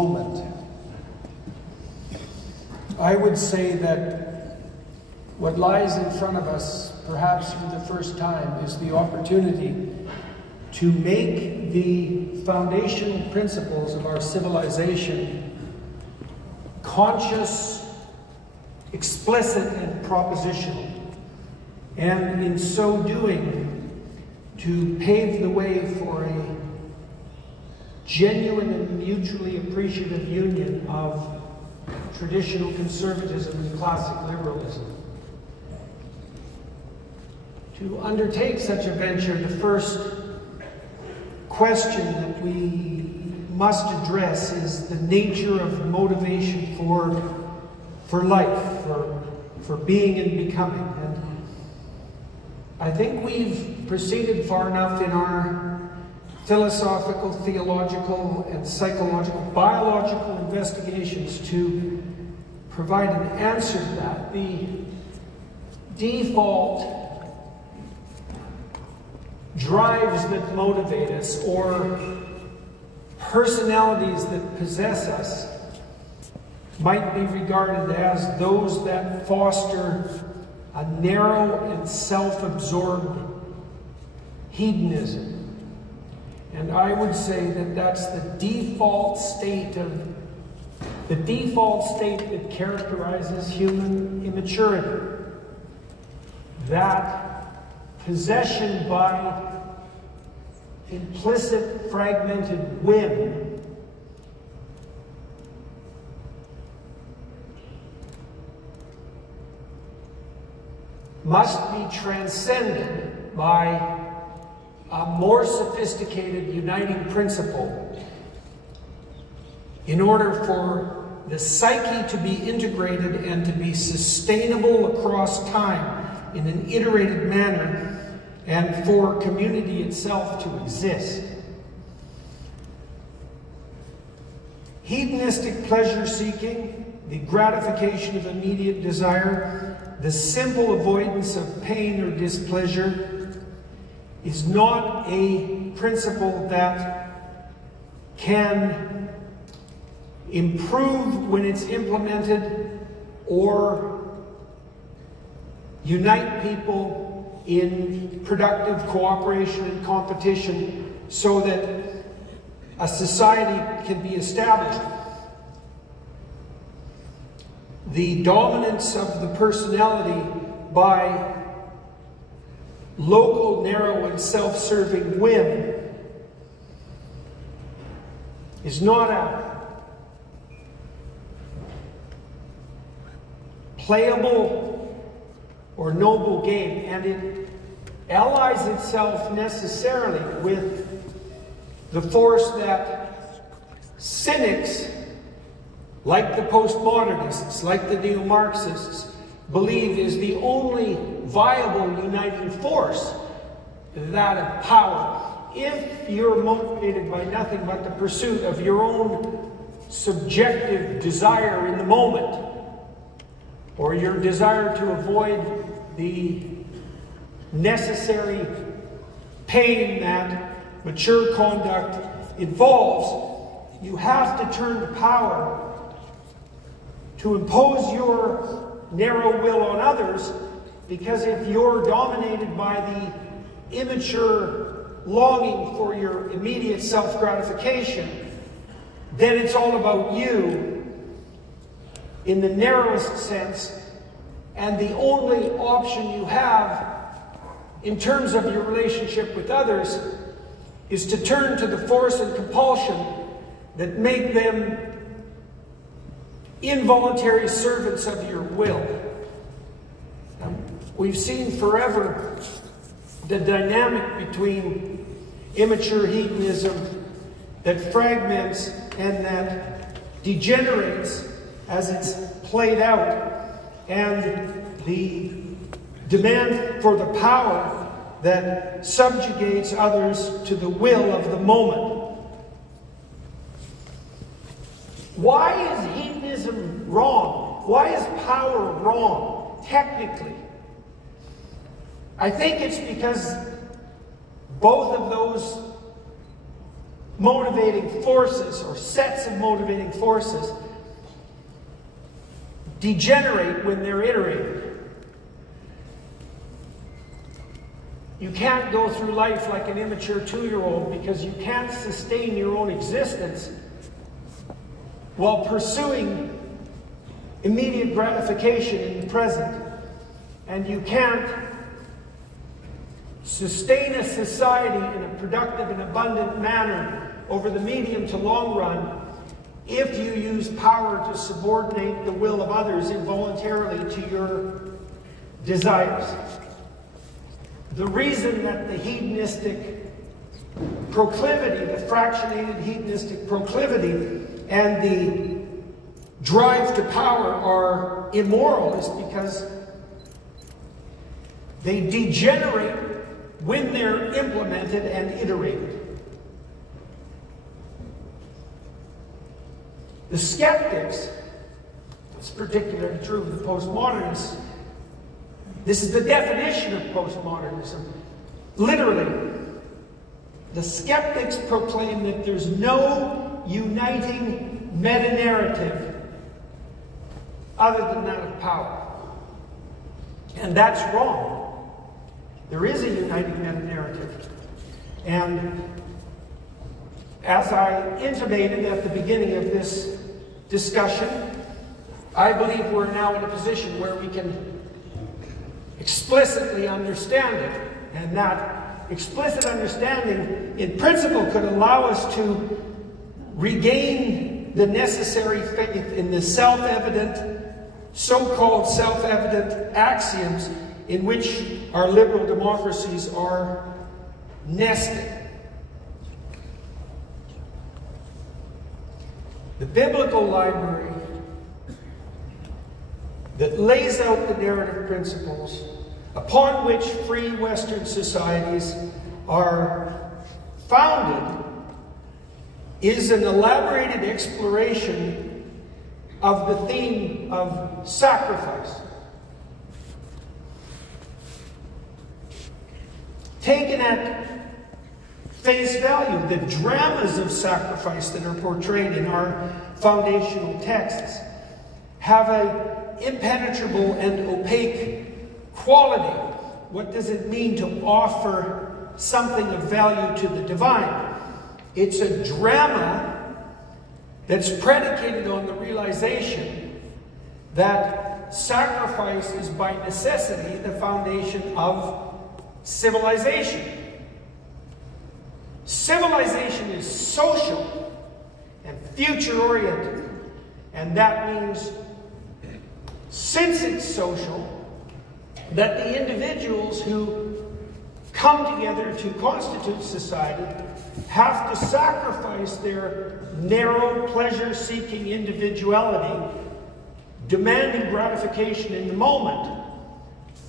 moment. I would say that what lies in front of us, perhaps for the first time, is the opportunity to make the foundational principles of our civilization conscious, explicit, and propositional. And in so doing, to pave the way for a genuine and mutually appreciative union of traditional conservatism and classic liberalism. To undertake such a venture, the first question that we must address is the nature of motivation for life, for being and becoming. And I think we've proceeded far enough in our philosophical, theological, and psychological, biological investigations to provide an answer to that. The default drives that motivate us, or personalities that possess us, might be regarded as those that foster a narrow and self-absorbed hedonism. And I would say that that's the default state that characterizes human immaturity. That possession by implicit, fragmented whim must be transcended by a more sophisticated uniting principle in order for the psyche to be integrated and to be sustainable across time in an iterated manner, and for community itself to exist. Hedonistic pleasure-seeking, the gratification of immediate desire, the simple avoidance of pain or displeasure, is not a principle that can improve when it's implemented or unite people in productive cooperation and competition so that a society can be established. The dominance of the personality by local, narrow, and self-serving whim is not a playable or noble game, and it allies itself necessarily with the force that cynics, like the postmodernists, like the neo-Marxists, believe is the only viable uniting force, that of power. If you're motivated by nothing but the pursuit of your own subjective desire in the moment, or your desire to avoid the necessary pain that mature conduct involves, you have to turn to power to impose your narrow will on others, because if you're dominated by the immature longing for your immediate self-gratification, then it's all about you in the narrowest sense, and the only option you have in terms of your relationship with others is to turn to the force and compulsion that make them involuntary servants of your will. We've seen forever the dynamic between immature hedonism that fragments and that degenerates as it's played out, and the demand for the power that subjugates others to the will of the moment. Why is hedonism wrong? Why is power wrong, technically? I think it's because both of those motivating forces or sets of motivating forces degenerate when they're iterated. You can't go through life like an immature 2-year-old because you can't sustain your own existence while pursuing immediate gratification in the present. And you can't sustain a society in a productive and abundant manner over the medium to long run if you use power to subordinate the will of others involuntarily to your desires. The reason that the hedonistic proclivity, the fractionated hedonistic proclivity, and the drive to power are immoral is because they degenerate when they're implemented and iterated. The skeptics, it's particularly true of the postmodernists, this is the definition of postmodernism. Literally, the skeptics proclaim that there's no uniting meta-narrative other than that of power. And that's wrong. There is a uniting meta-narrative. And as I intimated at the beginning of this discussion, I believe we're now in a position where we can explicitly understand it. And that explicit understanding, in principle, could allow us to regain the necessary faith in the self-evident, so-called self-evident axioms in which our liberal democracies are nested. The biblical library that lays out the narrative principles upon which free Western societies are founded is an elaborated exploration of the theme of sacrifice. Taken at face value, the dramas of sacrifice that are portrayed in our foundational texts have an impenetrable and opaque quality. What does it mean to offer something of value to the divine? It's a drama that's predicated on the realization that sacrifice is by necessity the foundation of civilization. Civilization is social and future-oriented, and that means, since it's social, that the individuals who come together to constitute society have to sacrifice their narrow, pleasure-seeking individuality, demanding gratification in the moment,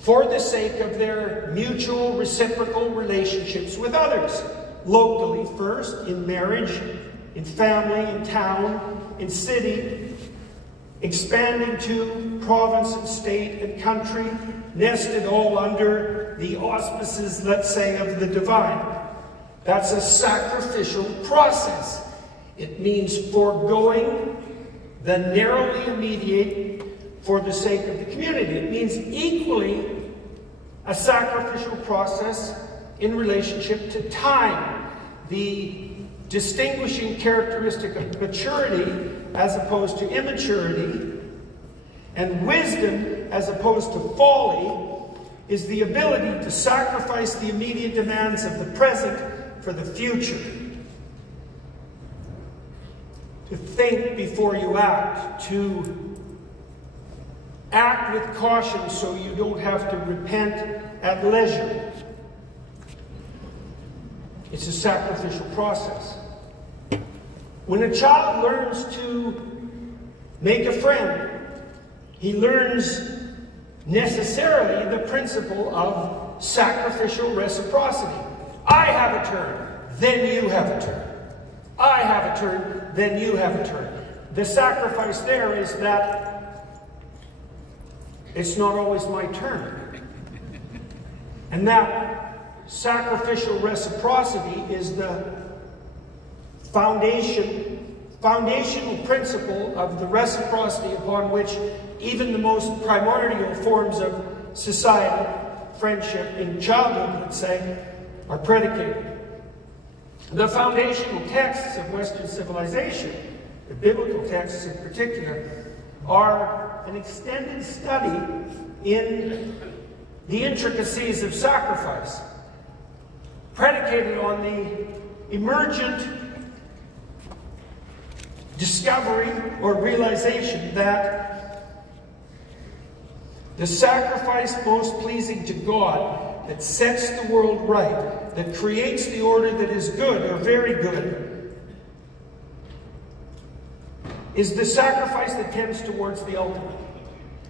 for the sake of their mutual reciprocal relationships with others, locally first, in marriage, in family, in town, in city, expanding to province and state and country, nested all under the auspices, let's say, of the divine. That's a sacrificial process. It means foregoing the narrowly immediate for the sake of the community. It means equally a sacrificial process in relationship to time, the distinguishing characteristic of maturity as opposed to immaturity, and wisdom as opposed to folly, is the ability to sacrifice the immediate demands of the present for the future. To think before you act, to act with caution so you don't have to repent at leisure. It's a sacrificial process. When a child learns to make a friend, he learns necessarily the principle of sacrificial reciprocity. I have a turn, then you have a turn. I have a turn, then you have a turn. The sacrifice there is that it's not always my turn. And that sacrificial reciprocity is the foundational principle of the reciprocity upon which even the most primordial forms of society, friendship, in childhood, let's say, are predicated. The foundational texts of Western civilization, the biblical texts in particular, are an extended study in the intricacies of sacrifice, predicated on the emergent discovery or realization that the sacrifice most pleasing to God, that sets the world right, that creates the order that is good or very good, is the sacrifice that tends towards the ultimate.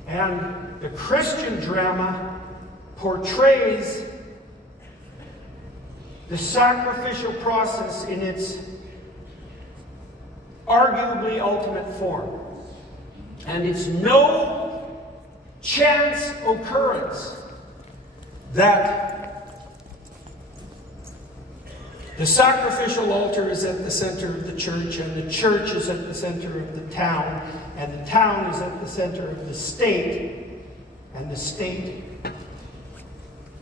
And the Christian drama portrays the sacrificial process in its arguably ultimate form. And it's no chance occurrence that the sacrificial altar is at the center of the church, and the church is at the center of the town, and the town is at the center of the state, and the state,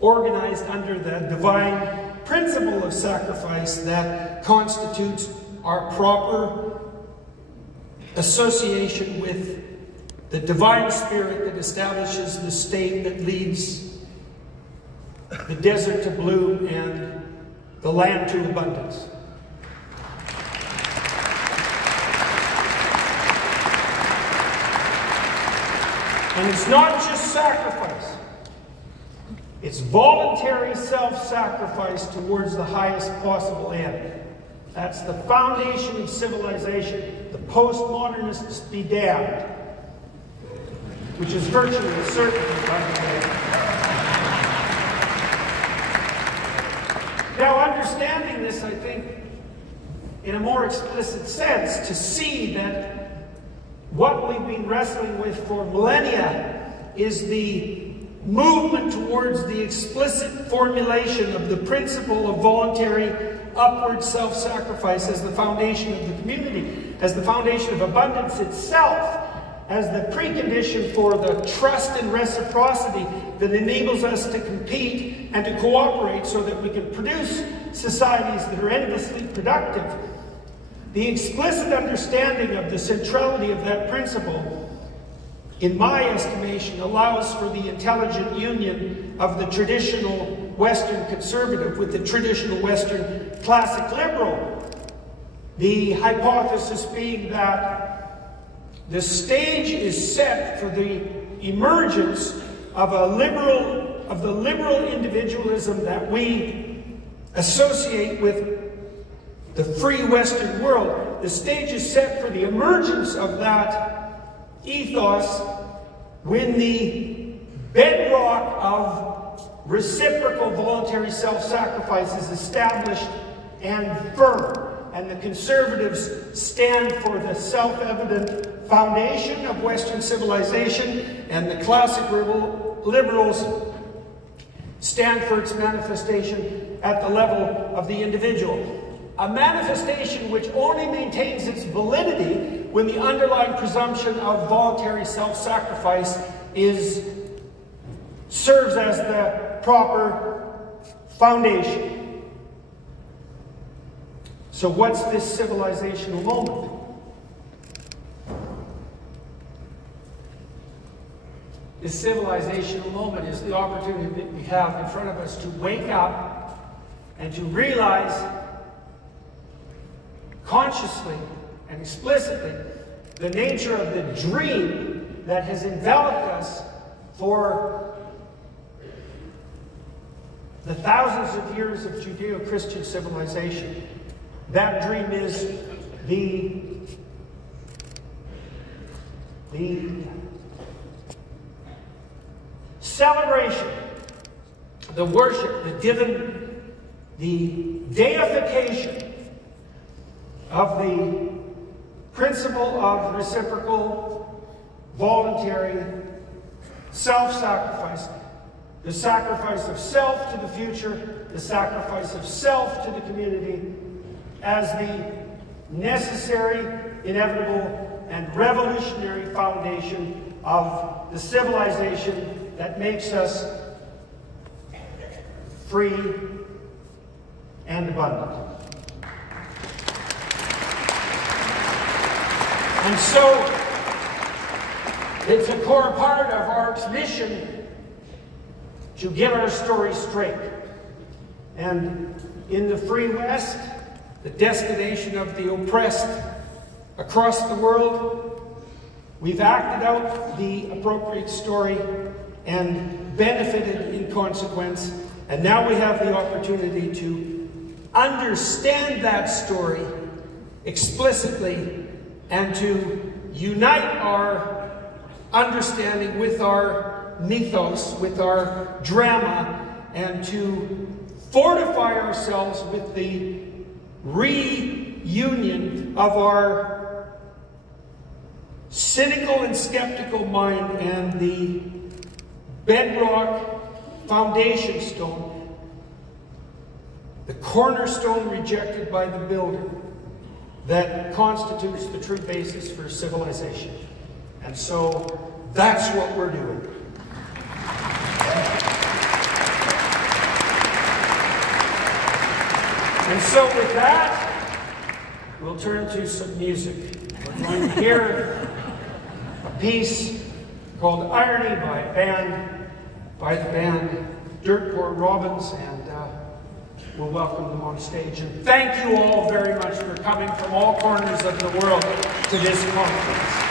organized under the divine principle of sacrifice that constitutes our proper association with the divine spirit that establishes the state that leads the desert to bloom and the land to abundance. And it's not just sacrifice. It's voluntary self-sacrifice towards the highest possible end. That's the foundation of civilization. The postmodernists be damned. Which is virtually a certainty, by the way. Now, understanding this, I think, in a more explicit sense, to see that what we've been wrestling with for millennia is the movement towards the explicit formulation of the principle of voluntary upward self-sacrifice as the foundation of the community, as the foundation of abundance itself, as the precondition for the trust and reciprocity that enables us to compete and to cooperate so that we can produce societies that are endlessly productive. The explicit understanding of the centrality of that principle, in my estimation, allows for the intelligent union of the traditional Western conservative with the traditional Western classic liberal. The hypothesis being that the stage is set for the emergence of the liberal individualism that we associate with the free Western world. The stage is set for the emergence of that ethos when the bedrock of reciprocal voluntary self-sacrifice is established and firm. And the conservatives stand for the self-evident foundation of Western civilization, and the classic liberals stand for its manifestation at the level of the individual. A manifestation which only maintains its validity when the underlying presumption of voluntary self-sacrifice serves as the proper foundation. So what's this civilizational moment? This civilizational moment is the opportunity that we have in front of us to wake up and to realize consciously and explicitly the nature of the dream that has enveloped us for the thousands of years of Judeo-Christian civilization. That dream is the celebration, the worship, the deification of the principle of reciprocal, voluntary self-sacrifice. The sacrifice of self to the future, the sacrifice of self to the community, as the necessary, inevitable, and revolutionary foundation of the civilization that makes us free and abundant. And so, it's a core part of our mission to get our story straight. And in the Free West, the destination of the oppressed across the world, we've acted out the appropriate story and benefited in consequence. And now we have the opportunity to understand that story explicitly and to unite our understanding with our mythos, with our drama, and to fortify ourselves with the reunion of our cynical and skeptical mind and the bedrock foundation stone, the cornerstone rejected by the builder, that constitutes the true basis for civilization. And so that's what we're doing. And so with that, we'll turn to some music. We're going to hear a piece called Irony by the band Dirt Poor Robins, and we'll welcome them on stage. And thank you all very much for coming from all corners of the world to this conference.